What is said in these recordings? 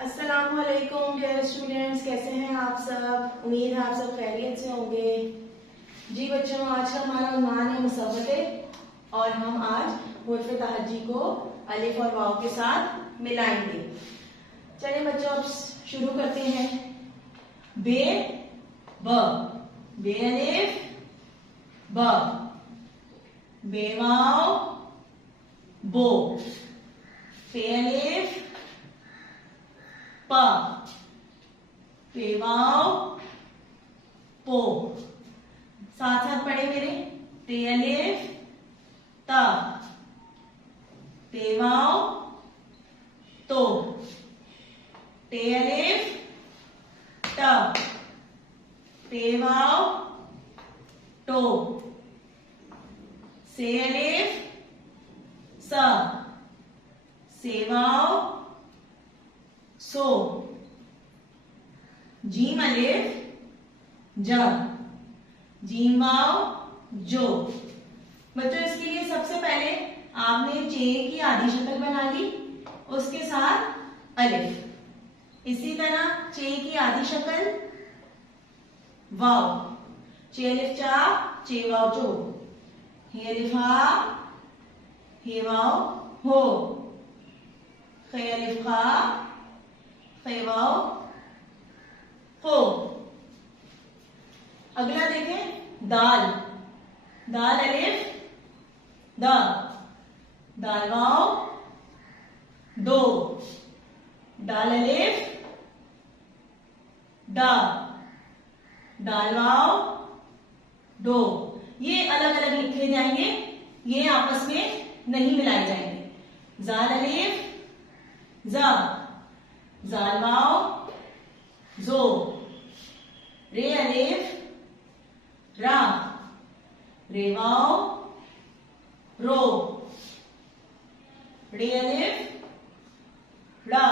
अस्सलामुअलैकुम dear students, कैसे हैं आप सब। उम्मीद है आप सब खैरियत से होंगे। जी बच्चों, आज का हमारा उन्वान है मुसव्वते और हम आज हुर्फ तहज्जी को अलिफ और वाव के साथ मिलाएंगे। चलिए बच्चों, अब शुरू करते हैं। बे ब, बे अलिफ ब, बे वाव बो, पे अलिफ प, पे वाव पो। साथ साथ पढ़े मेरे। ते अलिफ ता, ते वाव तो, ते अलिफ टा, ते वाव टो, से अलिफ सा, से वाव सो, जीम अलिफ जा, जीम वाव जो। बच्चों, इसके लिए सबसे पहले आपने चे की आधी शक्ल बना ली, उसके साथ अलिफ। इसी तरह चे की आधी शक्ल वाव, चे अलिफ चा, चे वाव चो, हे अलिफ हा, हे वाव हो, खे अलिफ खा, खे वाव खो। अगला देखें, दाल, दाल अलिफ दा, दाल वाव दो, दाल अलिफ डा, दाल वाव दो। ये अलग अलग लिखे जाएंगे, ये आपस में नहीं मिलाए जाएंगे। जाल अलिफ जा, जाल वाव जो, रे अलिफ रा, रे वाव रो, रे अलिफ रा,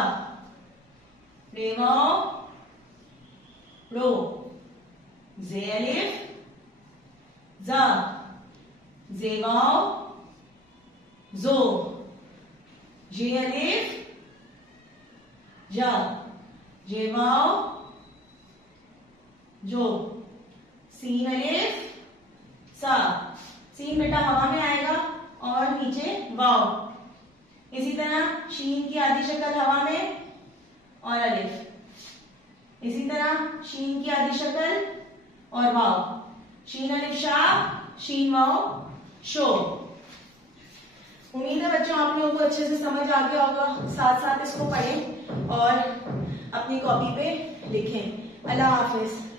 रे वाव रो, जे अलिफ जा, जे वाव जो, जे अलिफ जा, जे वाव जो, सीन अलिफ सा, सीन बेटा हवा में आएगा और नीचे वाव। इसी तरह शीन की आधी शक्ल हवा में और अलिफ। इसी तरह शीन की आधी शक्ल और वाव, शीन अलिफ शा, शीन वाव शो। उम्मीद है बच्चों आप लोगों को अच्छे से समझ आ गया होगा। साथ साथ इसको पढ़ें और अपनी कॉपी पे लिखें। अल्लाह हाफिज।